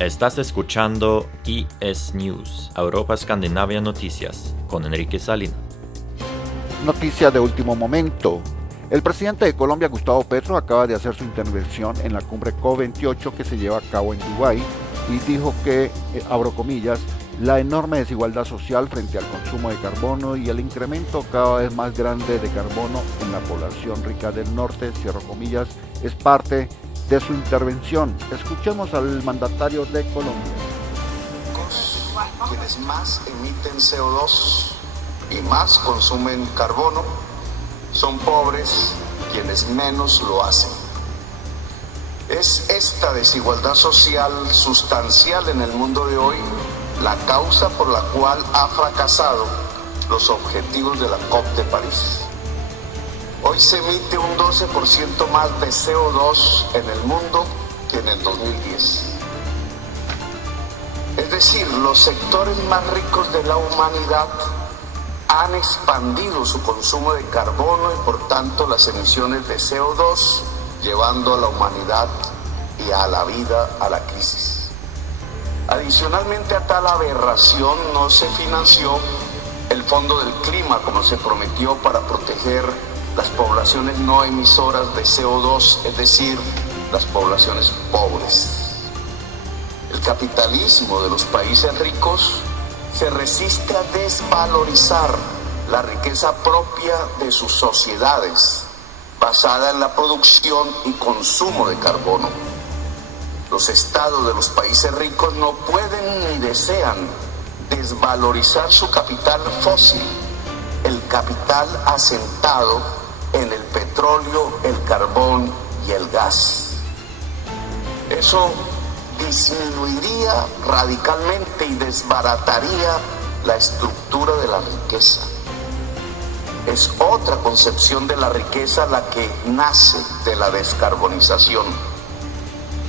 Estás escuchando ES News, Europa Escandinavia Noticias, con Enrique Salina. Noticia de último momento. El presidente de Colombia, Gustavo Petro, acaba de hacer su intervención en la cumbre COP28 que se lleva a cabo en Dubái y dijo que, abro comillas, la enorme desigualdad social frente al consumo de carbono y el incremento cada vez más grande de carbono en la población rica del norte, cierro comillas, es parte de su intervención. Escuchemos al mandatario de Colombia. Quienes más emiten CO2 y más consumen carbono son pobres quienes menos lo hacen. Es esta desigualdad social sustancial en el mundo de hoy la causa por la cual ha fracasado los objetivos de la COP de París. Hoy se emite un 12% más de CO2 en el mundo que en el 2010. Es decir, los sectores más ricos de la humanidad han expandido su consumo de carbono y por tanto las emisiones de CO2, llevando a la humanidad y a la vida a la crisis. Adicionalmente a tal aberración no se financió el Fondo del Clima como se prometió para proteger las poblaciones no emisoras de CO2, es decir, las poblaciones pobres. El capitalismo de los países ricos se resiste a desvalorizar la riqueza propia de sus sociedades, basada en la producción y consumo de carbono. Los estados de los países ricos no pueden ni desean desvalorizar su capital fósil, el capital asentado en el petróleo, el carbón y el gas. Eso disminuiría radicalmente y desbarataría la estructura de la riqueza. Es otra concepción de la riqueza la que nace de la descarbonización.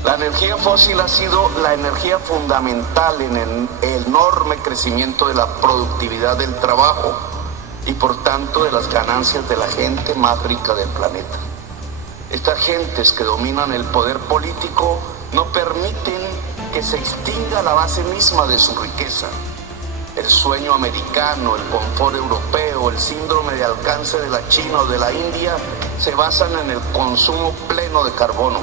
La energía fósil ha sido la energía fundamental en el enorme crecimiento de la productividad del trabajo y por tanto de las ganancias de la gente más rica del planeta. Estas gentes que dominan el poder político no permiten que se extinga la base misma de su riqueza. El sueño americano, el confort europeo, el síndrome de alcance de la China o de la India se basan en el consumo pleno de carbono.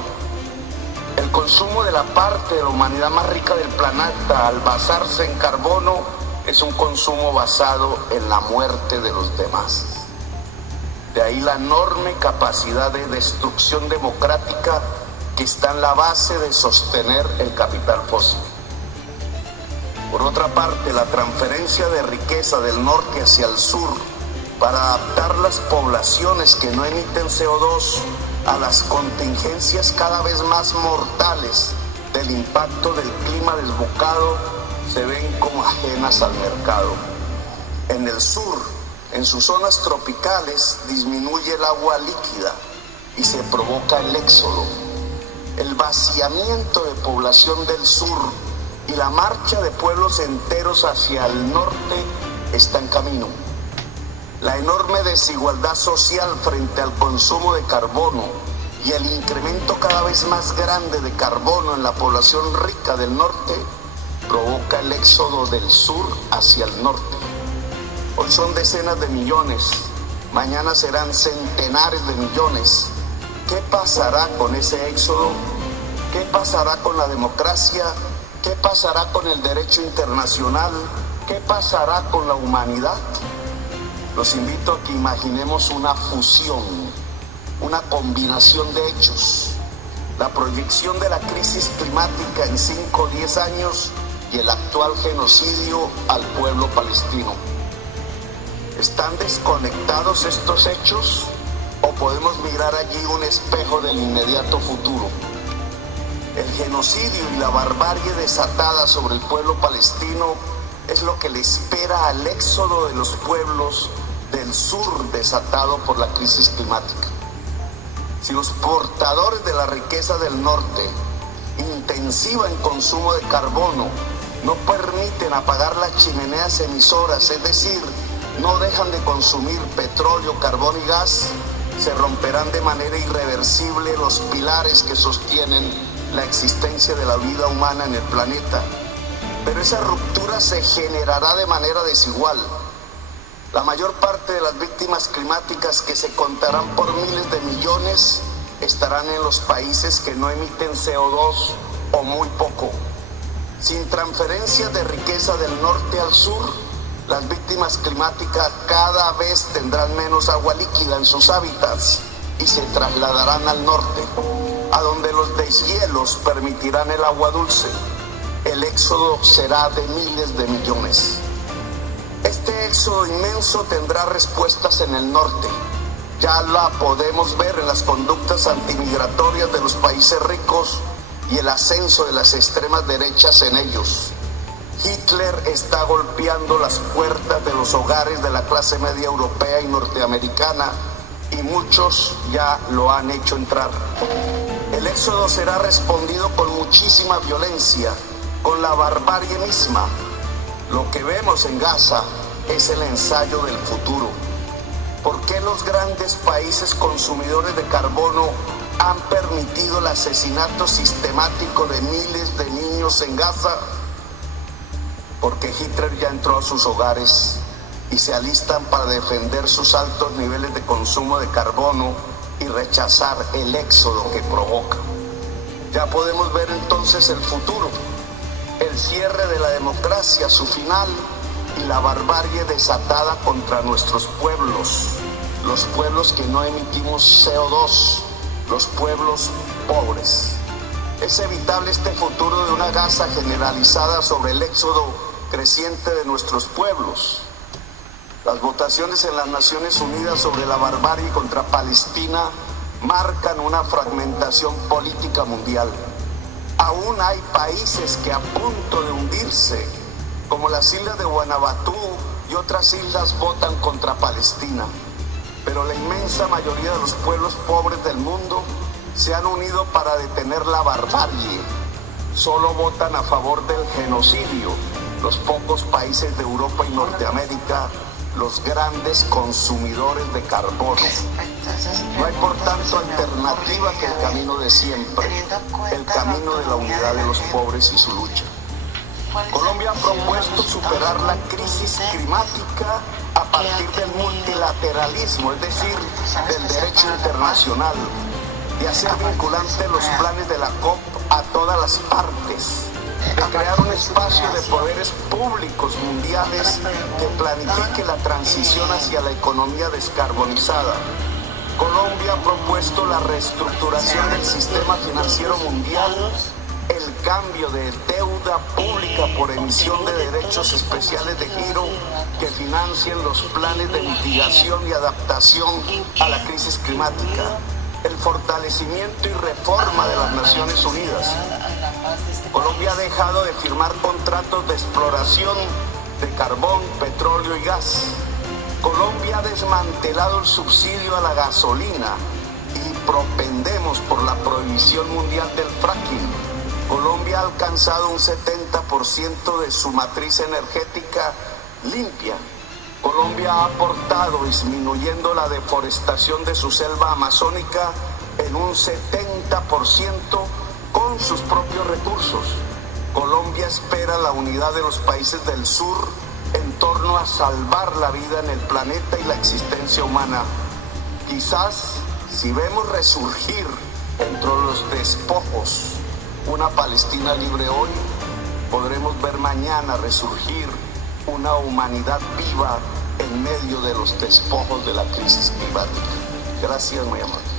El consumo de la parte de la humanidad más rica del planeta, al basarse en carbono, es un consumo basado en la muerte de los demás. De ahí la enorme capacidad de destrucción democrática que está en la base de sostener el capital fósil. Por otra parte, la transferencia de riqueza del norte hacia el sur para adaptar las poblaciones que no emiten CO2 a las contingencias cada vez más mortales del impacto del clima desbocado se ven como ajenas al mercado. En el sur, en sus zonas tropicales, disminuye el agua líquida y se provoca el éxodo. El vaciamiento de población del sur y la marcha de pueblos enteros hacia el norte está en camino. La enorme desigualdad social frente al consumo de carbono y el incremento cada vez más grande de carbono en la población rica del norte provoca el éxodo del sur hacia el norte. Hoy son decenas de millones, mañana serán centenares de millones. ¿Qué pasará con ese éxodo? ¿Qué pasará con la democracia? ¿Qué pasará con el derecho internacional? ¿Qué pasará con la humanidad? Los invito a que imaginemos una fusión, una combinación de hechos. La proyección de la crisis climática en 5 o 10 años y el actual genocidio al pueblo palestino. ¿Están desconectados estos hechos o podemos mirar allí un espejo del inmediato futuro? El genocidio y la barbarie desatada sobre el pueblo palestino es lo que le espera al éxodo de los pueblos del sur desatado por la crisis climática. Si los portadores de la riqueza del norte, intensiva en consumo de carbono, no permiten apagar las chimeneas emisoras, es decir, no dejan de consumir petróleo, carbón y gas, se romperán de manera irreversible los pilares que sostienen la existencia de la vida humana en el planeta. Pero esa ruptura se generará de manera desigual. La mayor parte de las víctimas climáticas, que se contarán por miles de millones, estarán en los países que no emiten CO2 o muy poco. Sin transferencias de riqueza del norte al sur, las víctimas climáticas cada vez tendrán menos agua líquida en sus hábitats y se trasladarán al norte, a donde los deshielos permitirán el agua dulce. El éxodo será de miles de millones. Este éxodo inmenso tendrá respuestas en el norte. Ya la podemos ver en las conductas antimigratorias de los países ricos y el ascenso de las extremas derechas en ellos. Hitler está golpeando las puertas de los hogares de la clase media europea y norteamericana, y muchos ya lo han hecho entrar. El éxodo será respondido con muchísima violencia, con la barbarie misma. Lo que vemos en Gaza es el ensayo del futuro. ¿Por qué los grandes países consumidores de carbono han permitido el asesinato sistemático de miles de niños en Gaza? Porque Hitler ya entró a sus hogares y se alistan para defender sus altos niveles de consumo de carbono y rechazar el éxodo que provoca. Ya podemos ver entonces el futuro, el cierre de la democracia, su final, y la barbarie desatada contra nuestros pueblos, los pueblos que no emitimos CO2, los pueblos pobres. Es evitable este futuro de una Gaza generalizada sobre el éxodo creciente de nuestros pueblos. Las votaciones en las Naciones Unidas sobre la barbarie contra Palestina marcan una fragmentación política mundial. Aún hay países que a punto de hundirse, como las islas de Vanuatu y otras islas, votan contra Palestina. Pero la inmensa mayoría de los pueblos pobres del mundo se han unido para detener la barbarie. Solo votan a favor del genocidio los pocos países de Europa y Norteamérica, los grandes consumidores de carbono. No hay por tanto alternativa que el camino de siempre, el camino de la unidad de los pobres y su lucha. Colombia ha propuesto superar la crisis climática a partir del multilateralismo, es decir, del derecho internacional, de hacer vinculante los planes de la COP a todas las partes, de crear un espacio de poderes públicos mundiales que planifique la transición hacia la economía descarbonizada. Colombia ha propuesto la reestructuración del sistema financiero mundial, el cambio de deuda pública por emisión de derechos especiales de giro que financien los planes de mitigación y adaptación a la crisis climática, el fortalecimiento y reforma de las Naciones Unidas. Colombia ha dejado de firmar contratos de exploración de carbón, petróleo y gas. Colombia ha desmantelado el subsidio a la gasolina y propendemos por la prohibición mundial del fracking. Colombia ha alcanzado un 70% de su matriz energética limpia. Colombia ha aportado disminuyendo la deforestación de su selva amazónica en un 70% con sus propios recursos. Colombia espera la unidad de los países del sur en torno a salvar la vida en el planeta y la existencia humana. Quizás, si vemos resurgir entre los despojos una Palestina libre hoy, podremos ver mañana resurgir una humanidad viva en medio de los despojos de la crisis climática. Gracias, muy amable.